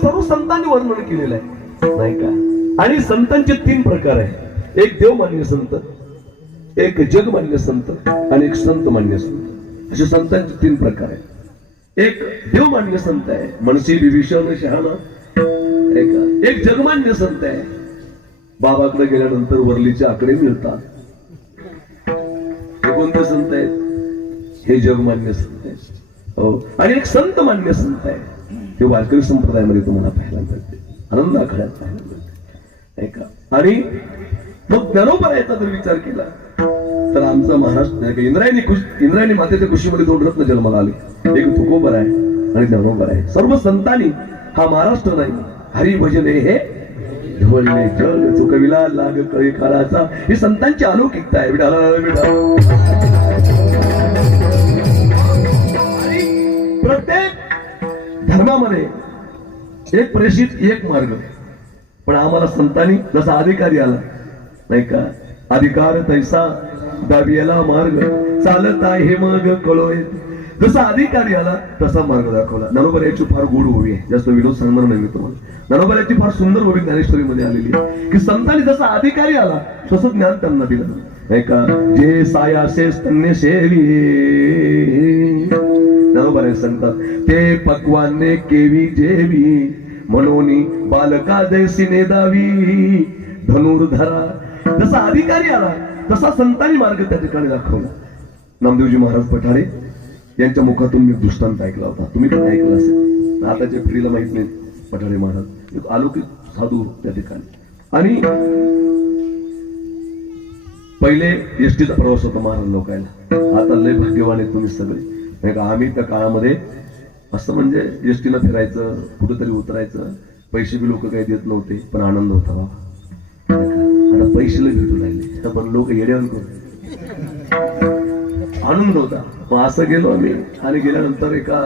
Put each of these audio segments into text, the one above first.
सर्व संतांनी वर्णन केलेलं आहे नाही का. आणि संतांचे 3 प्रकार आहे. एक देवमान्य संत, एक जगमान्य संत आणि एक संत मान्य संत. असे संतांचे 3 प्रकार आहेत. एक देवमान्य संत आहे, मनसी विभीषण शहाणा. एक जगमान्य संत आहे, बाबाकडे गेल्यानंतर वरलीचे आकडे मिळतात. हे कोणते संत आहेत? हे जगमान्य संत आहेत. हो. आणि एक संत मान्य संत आहे, ते वारकरी संप्रदायामध्ये तुम्हाला पाहायला मिळते, आनंद आखाड्यात पाहायला मिळते नाही का. आणि मग ज्ञानोबरायाचा जर विचार केला तर आमचा महाराष्ट्र इंद्रायणी मातेच्या कुशीमध्ये 2 रत्न जन्माला आले. एक तुकोबर आहे आणि ज्ञानोबर आहे. सर्व संतांनी हा महाराष्ट्र नाही हरी भजने हे ढोलले जग चुकविला लाग कळी काळाचा. ही संतांची अलौकिकता आहे. प्रत्येक धर्मामध्ये एक प्रेषित एक मार्ग, पण आम्हाला संतांनी जसा अधिकारी आला नाही का, अधिकार तैसा दाबियाला मार्ग चालत आहे मग कळोय. जसा अधिकारी आला तसा मार्ग दाखवला. ज्ञानोबरायाची फार गोड ओवी आहे, जास्त विनोद सांगणार नाही मी तुम्हाला. ज्ञानोबरायाची फार सुंदर ओवी ज्ञानेश्वरीमध्ये आलेली आहे की संतांनी जसा अधिकारी आला तसं ज्ञान त्यांना दिलं नाही का. जे सायासे स्तन्य सेवी ज्ञानोबराय सांगतात, ते पक्वाने केवी जेवी म्हणून बालका जैसी नेदावी धनुर्धरा. जसा अधिकारी आला तसा संतांनी मार्ग त्या ठिकाणी दाखवला. नामदेवजी महाराज पठारे यांच्या मुखातून मी दृष्टांत ऐकला होता, तुम्ही पण ऐकला असेल. आताच्या पिढीला माहित नाही. पठारे महाराज एक अलौकिक साधू त्या ठिकाणी. आणि पहिले एसटीचा प्रवास होता महाराज लोकायला. आता लय भाग्यवान आहे तुम्ही सगळे नाही का. आम्ही त्या काळामध्ये असं म्हणजे एसटीनं फिरायचं, कुठेतरी उतरायचं, पैसे बी लोक काही देत नव्हते, पण आनंद होता बाबा. आता पैसे लय भेटू राहिले पण लोक येड्यावर करू, आनंद होता. मग असं गेलो आम्ही आणि गेल्यानंतर एका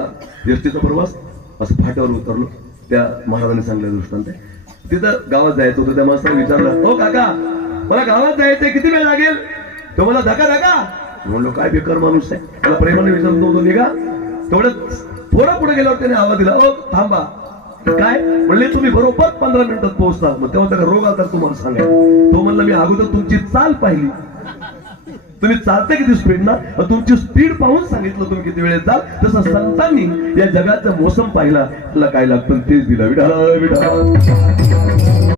एसटीचा प्रवास असं फाट्यावर उतरलो. त्या महाराजांनी सांगल्या दृष्टांत तिथं गावात जायचं होतं. त्या माणसाने विचारलं, हो काका मला गावात जायचंय, किती वेळ लागेल? तो मला धका म्हणलो काय बेकार माणूस आहे, मला प्रेमाने विचारत नव्हतो निघा. तेवढं थोडं पुढे गेल्यावर त्याने आवाज दिला, ओ थांबा. काय म्हणले? तुम्ही बरोबर 15 मिनिटात पोहोचता. मग तेव्हा त्याला रोग आला तुम्हाला सांगा. तो म्हणला मी अगोदर तुमची चाल पाहिली, तुम्ही चालता किती स्पीड ना, तुमची स्पीड पाहून सांगितलं तुम्ही किती वेळेत जाल. तसं संतांनी या जगाचा मोसम पाहिला, त्याला काय लागतं तेच दिलं. विठा